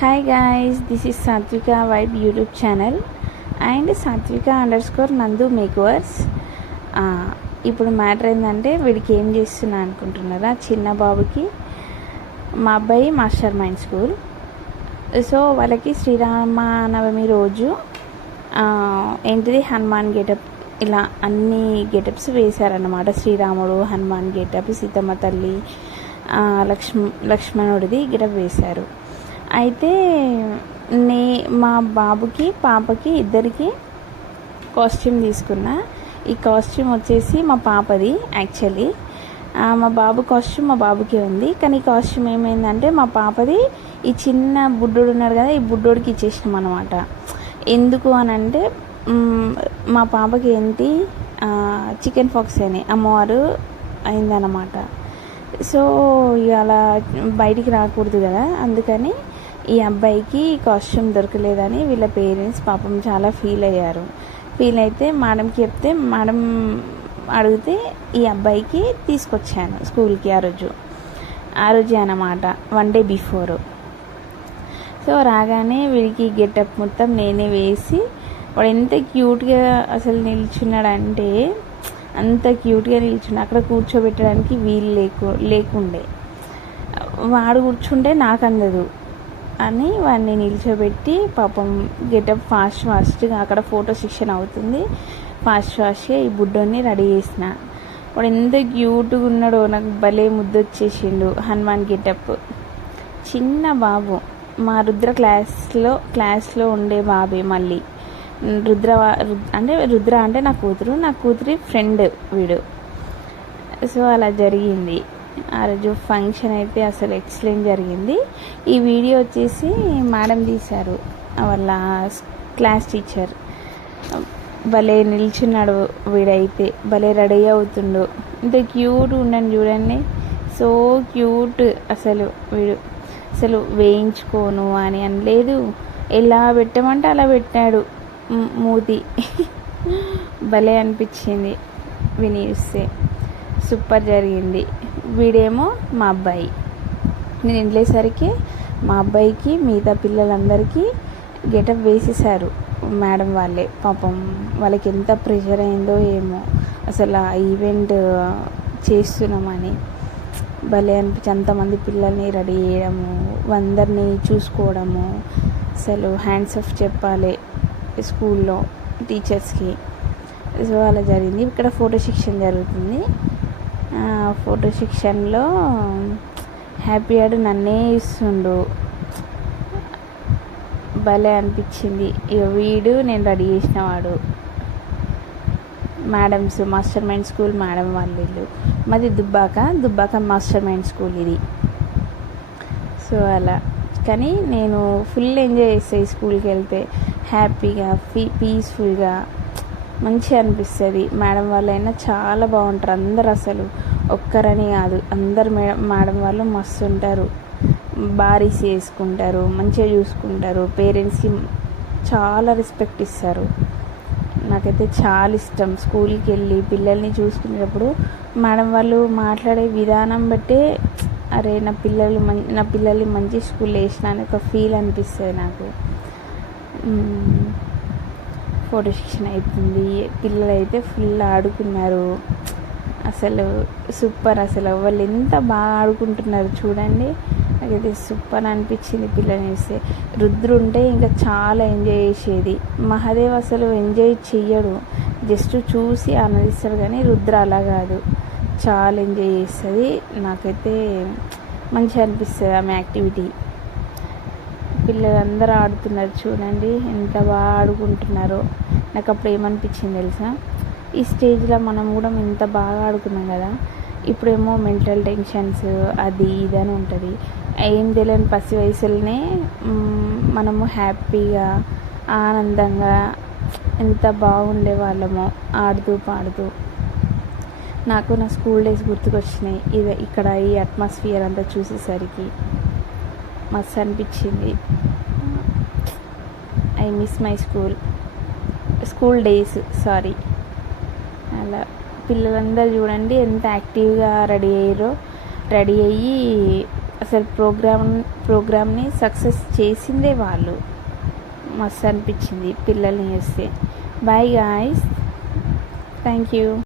Hi guys, this is Satvika Vibe YouTube channel and Satvika_Nandu Makeovers. ఇప్పుడు matter ఏంటంటే వీడికి ఏం చేస్తున్నా అనుకుంటున్నారా, చిన్న బాబుకి మా అబ్బాయి మాస్టర్ మైండ్ స్కూల్. సో వాళ్ళకి శ్రీరామనవమి రోజు ఏంటిది హనుమాన్ గెటప్, ఇలా అన్ని గెటప్స్ వేశారన్నమాట. శ్రీరాముడు, హనుమాన్ గెటప్, సీతమ్మ తల్లి, లక్ష్మణుడిది గెటప్ వేశారు. అయితే మా బాబుకి పాపకి ఇద్దరికి కాస్ట్యూమ్ తీసుకున్నా. ఈ కాస్ట్యూమ్ వచ్చేసి మా పాపది. యాక్చువల్లీ మా బాబు కాస్ట్యూమ్ మా బాబుకి ఉంది, కానీ ఈ కాస్ట్యూమ్ ఏమైందంటే మా పాపది ఈ చిన్న బుడ్డోడు ఉన్నాడు కదా, ఈ బుడ్డోడికి ఇచ్చేసినాం అనమాట. ఎందుకు అని అంటే మా పాపకి ఏంటి చికెన్ ఫాక్స్ అని అమ్మవారు అయిందన్నమాట. సో అలా బయటికి రాకూడదు కదా, అందుకని ఈ అబ్బాయికి కాస్ట్యూమ్ దొరకలేదని వీళ్ళ పేరెంట్స్ పాపం చాలా ఫీల్ అయ్యారు. ఫీల్ అయితే మేడంకి చెప్తే మేడం అడిగితే ఈ అబ్బాయికి తీసుకొచ్చాను స్కూల్కి ఆ రోజే అన్నమాట, 1 day బిఫోర్. సో రాగానే వీడికి గెటప్ మొత్తం నేనే వేసి, వాడు ఎంత క్యూట్గా అసలు నిల్చున్నాడంటే అంత క్యూట్గా నిల్చున్నా. అక్కడ కూర్చోబెట్టడానికి వీలు లేకుండే, వాడు కూర్చుంటే నాకు అందదు అని వాడిని నిల్చోబెట్టి పాపం గెటప్ ఫాస్ట్గా అక్కడ ఫోటో సెక్షన్ అవుతుంది, ఫాస్ట్గా ఈ బుడ్డోని రెడీ చేసిన. వాడు ఎంత క్యూట్గా ఉన్నాడో, నాకు భలే ముద్దొచ్చేసిండు. హనుమాన్ గెటప్, చిన్న బాబు, మా క్లాస్లో ఉండే బాబే. మళ్ళీ రుద్ర అంటే నా కూతురి ఫ్రెండ్ వీడు. సో అలా జరిగింది ఆ రోజు ఫంక్షన్. అయితే అసలు ఎక్సలెంట్ జరిగింది. ఈ వీడియో వచ్చేసి మేడం తీశారు, వాళ్ళ క్లాస్ టీచర్. భలే నిల్చున్నాడు వీడైతే, భలే రెడీ అవుతుండు. ఇంత క్యూట్ ఉండని చూడండి, సో క్యూట్. అసలు వీడు అసలు వేయించుకోను అని అనలేదు, ఎలా పెట్టమంటే అలా పెట్టాడు మూతి. భలే అనిపించింది విని చూస్తే, సూపర్ జరిగింది. వీడేమో మా అబ్బాయి. నేను వెళ్ళేసరికి మా అబ్బాయికి మిగతా పిల్లలందరికీ గెటప్ వేసేసారు మేడం వాళ్ళే. పాపం వాళ్ళకి ఎంత ప్రెషర్ అయిందో ఏమో అసలు ఆ ఈవెంట్ చేస్తున్నామని. భలే అనిపించి అంతమంది పిల్లల్ని రెడీ చేయడము, అందరినీ చూసుకోవడము, అసలు హ్యాండ్స్ ఆఫ్ చెప్పాలి స్కూల్లో టీచర్స్కి. సో అలా జరిగింది. ఇక్కడ ఫోటో సెక్షన్ జరుగుతుంది. ఫోటో సెక్షన్లో హ్యాపీ యాడ్ నన్నే ఇస్తుండు, భలే అనిపించింది. ఇక వీడు నేను రెడీ చేసిన వాడు. Madams master mind school madam వాళ్ళు ఇల్లు, మాది దుబ్బాక మాస్టర్ మైండ్ స్కూల్ ఇది. సో అలా, కానీ నేను ఫుల్ ఎంజాయ్ చేస్తాను ఈ స్కూల్కి వెళ్తే. హ్యాపీగా పీస్ఫుల్గా మంచిగా అనిపిస్తుంది. మేడం వాళ్ళైనా చాలా బాగుంటారు అందరు, అసలు ఒక్కరని కాదు, అందరు మేడం వాళ్ళు మస్తు ఉంటారు. బాగా రిసీవ్ చేసుకుంటారు, మంచిగా చూసుకుంటారు, పేరెంట్స్కి చాలా రెస్పెక్ట్ ఇస్తారు. నాకైతే చాలా ఇష్టం స్కూల్కి వెళ్ళి పిల్లల్ని చూసుకునేటప్పుడు మేడం వాళ్ళు మాట్లాడే విధానం బట్టే అరే నా పిల్లల్ని మంచి స్కూల్లో వేసిన అని ఒక ఫీల్ అనిపిస్తుంది నాకు. ఫోటో సెక్షన్ అవుతుంది, పిల్లలు అయితే ఫుల్ ఆడుకున్నారు. అసలు సూపర్, అసలు వాళ్ళు ఎంత బాగా ఆడుకుంటున్నారు చూడండి. నాకైతే సూపర్ అనిపించింది పిల్లల్ని చూస్తే. రుద్రు ఉంటే ఇంకా చాలా ఎంజాయ్ చేసేది. మహాదేవ్ అసలు ఎంజాయ్ చెయ్యడు, జస్ట్ చూసి ఆనందిస్తాడు, కానీ రుద్ర అలా కాదు, చాలా ఎంజాయ్ చేస్తుంది. నాకైతే మంచిగా అనిపిస్తుంది ఆమె యాక్టివిటీ. పిల్లలందరూ ఆడుతున్నారు చూడండి, ఎంత బాగా ఆడుకుంటున్నారో. నాకు అప్పుడు ఏమనిపించింది తెలుసా, ఈ స్టేజ్లో మనం కూడా ఎంత బాగా ఆడుకున్నాం కదా, ఇప్పుడేమో మెంటల్ టెన్షన్స్ అది ఇది అని ఉంటుంది. ఏం తెలియని పసి వయసులోనే మనము హ్యాపీగా ఆనందంగా ఎంత బాగుండే వాళ్ళమో ఆడుతూ పాడుతూ. నాకు నా స్కూల్ డేస్ గుర్తుకొచ్చినాయి. ఇక్కడ ఈ అట్మాస్ఫియర్ అంతా చూసేసరికి మస్తు అనిపించింది. I miss my school days. Sorry. అలా పిల్లలందరూ చూడండి ఎంత యాక్టివ్గా రెడీ అయ్యారో. రెడీ అయ్యి అసలు ప్రోగ్రామ్ని సక్సెస్ చేసిందే వాళ్ళు. మస్తు అనిపించింది పిల్లల్ని చూస్తే. Bye guys, thank you.